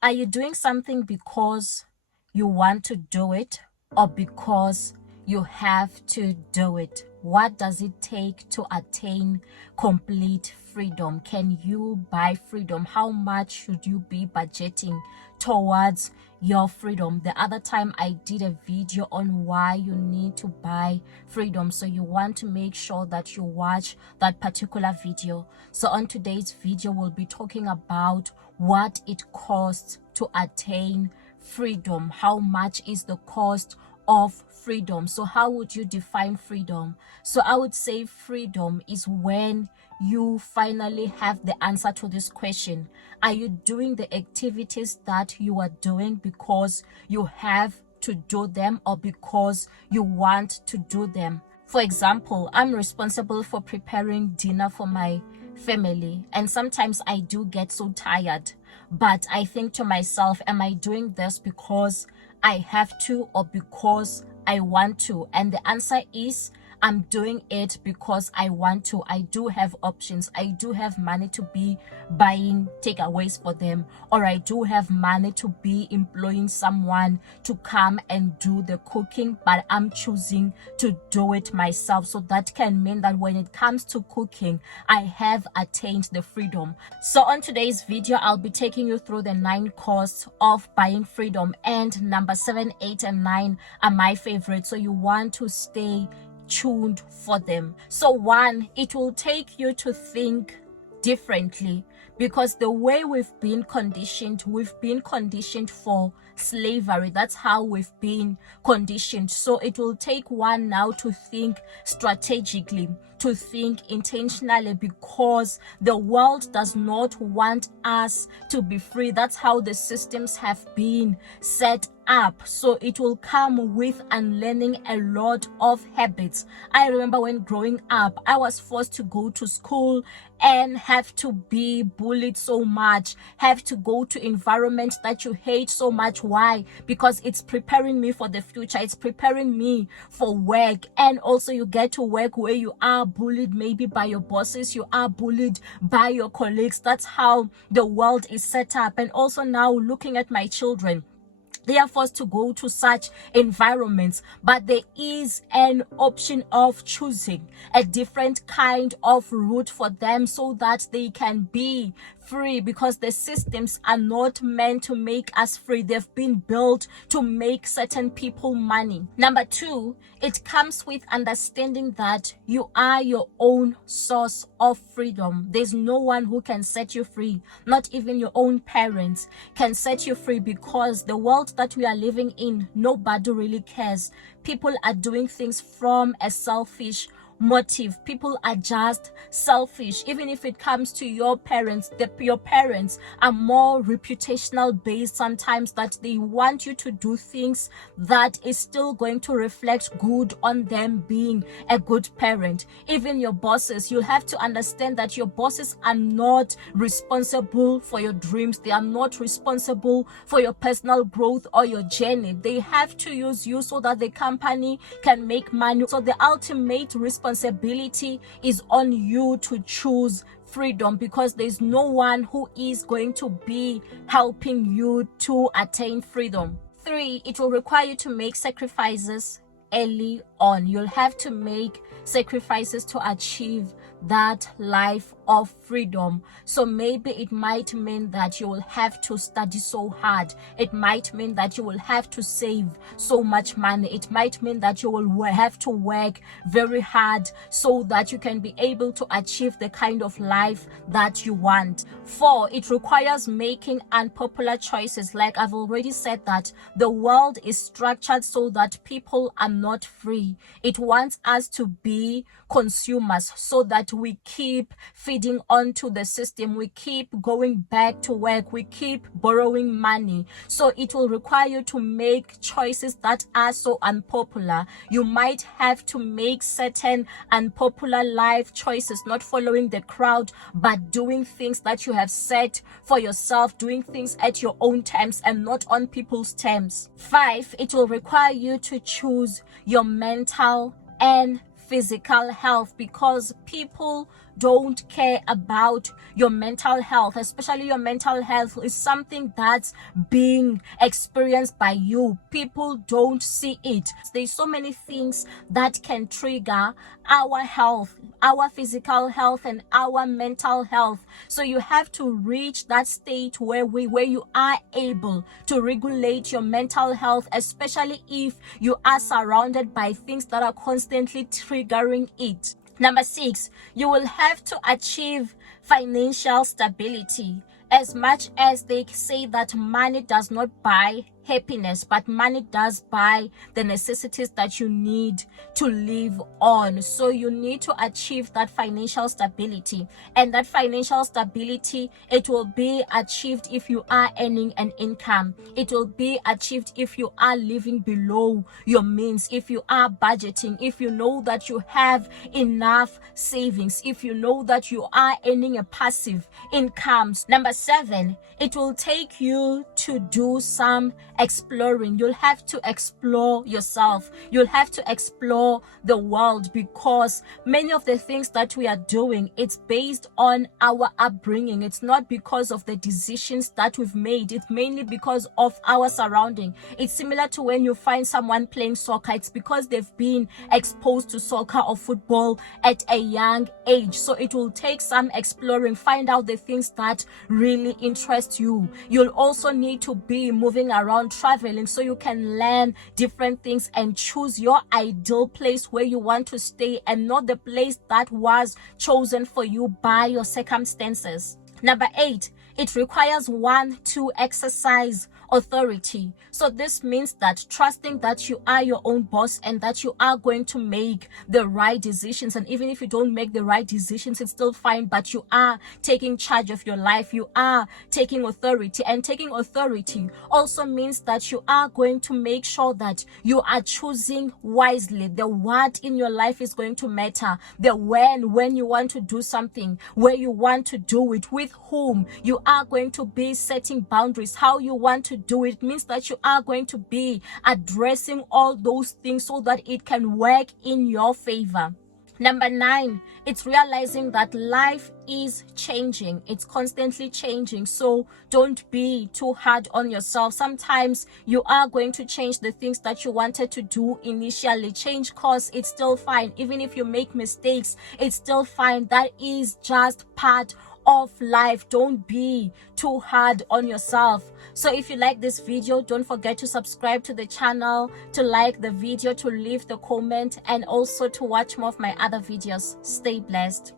Are you doing something because you want to do it or because you have to do it? What does it take to attain complete freedom? Can you buy freedom? How much should you be budgeting towards your freedom? The other time I did a video on why you need to buy freedom, so you want to make sure that you watch that particular video. So on today's video, we'll be talking about what it costs to attain freedom. How much is the cost of freedom? So how would you define freedom? So I would say freedom is when you finally have the answer to this question. Are you doing the activities that you are doing because you have to do them or because you want to do them? For example, I'm responsible for preparing dinner for my family, and sometimes I do get so tired, but I think to myself, am I doing this because I have to or because I want to? And the answer is, I'm doing it because I want to. I do have options. I do have money to be buying takeaways for them, or I do have money to be employing someone to come and do the cooking, but I'm choosing to do it myself. So that can mean that when it comes to cooking, I have attained the freedom. So on today's video, I'll be taking you through the 9 costs of buying freedom, and number 7, 8, and 9 are my favorite. So you want to stay tuned for them. So 1, it will take you to think differently, because the way we've been conditioned for slavery. That's how we've been conditioned. So it will take one now to think strategically, to think intentionally, because the world does not want us to be free. That's how the systems have been set up. So it will come with unlearning a lot of habits. I remember when growing up, I was forced to go to school and have to be bullied so much, have to go to environments that you hate so much. Why? Because it's preparing me for the future. It's preparing me for work. And also you get to work where you are bullied maybe by your bosses, you are bullied by your colleagues. That's how the world is set up. And also now looking at my children, they are forced to go to such environments, but there is an option of choosing a different kind of route for them so that they can be free, because the systems are not meant to make us free. They've been built to make certain people money. Number 2, it comes with understanding that you are your own source of freedom. There's no one who can set you free. Not even your own parents can set you free, because the world that we are living in, nobody really cares. People are doing things from a selfish motive. People are just selfish. Even if it comes to your parents, your parents are more reputational based sometimes, that they want you to do things that is still going to reflect good on them being a good parent. Even your bosses, you have to understand that your bosses are not responsible for your dreams. They are not responsible for your personal growth or your journey. They have to use you so that the company can make money. So the ultimate responsibility is on you to choose freedom, because there's no one who is going to be helping you to attain freedom. 3, it will require you to make sacrifices early on. You'll have to make sacrifices to achieve that life of freedom. So maybe it might mean that you will have to study so hard. It might mean that you will have to save so much money. It might mean that you will have to work very hard so that you can be able to achieve the kind of life that you want. 4, it requires making unpopular choices. Like I've already said, that the world is structured so that people are not free. It wants us to be consumers so that we keep feeding onto the system, we keep going back to work, we keep borrowing money. So it will require you to make choices that are so unpopular. You might have to make certain unpopular life choices, not following the crowd, but doing things that you have set for yourself, doing things at your own terms and not on people's terms. 5, it will require you to choose your mental and physical health, because people don't care about your mental health, especially your mental health is something that's being experienced by you. People don't see it. There's so many things that can trigger our health, our physical health and our mental health. So you have to reach that state where you are able to regulate your mental health, especially if you are surrounded by things that are constantly triggering it. Number 6, you will have to achieve financial stability. As much as they say that money does not buy happiness, but money does buy the necessities that you need to live on. So you need to achieve that financial stability, and that financial stability, it will be achieved if you are earning an income. It will be achieved if you are living below your means, if you are budgeting, if you know that you have enough savings, if you know that you are earning a passive income. Number 7, it will take you to do some exploring. You'll have to explore yourself. You'll have to explore the world, because many of the things that we are doing, it's based on our upbringing. It's not because of the decisions that we've made. It's mainly because of our surrounding. It's similar to when you find someone playing soccer. It's because they've been exposed to soccer or football at a young age. So it will take some exploring. Find out the things that really interest you. You'll also need to be moving around, traveling, so you can learn different things and choose your ideal place where you want to stay, and not the place that was chosen for you by your circumstances. Number 8, it requires one to exercise authority. So this means that trusting that you are your own boss and that you are going to make the right decisions. And even if you don't make the right decisions, it's still fine, but you are taking charge of your life. You are taking authority, and taking authority also means that you are going to make sure that you are choosing wisely. The what in your life is going to matter. The when you want to do something, where you want to do it, with whom. You are going to be setting boundaries, how you want to do it. It means that you are going to be addressing all those things so that it can work in your favor. Number 9, it's realizing that life is changing. It's constantly changing. So don't be too hard on yourself. Sometimes you are going to change the things that you wanted to do initially. Change course, it's still fine. Even if you make mistakes, it's still fine. That is just part of life. Don't be too hard on yourself. So if you like this video, don't forget to subscribe to the channel, to like the video, to leave the comment, and also to watch more of my other videos. Stay blessed.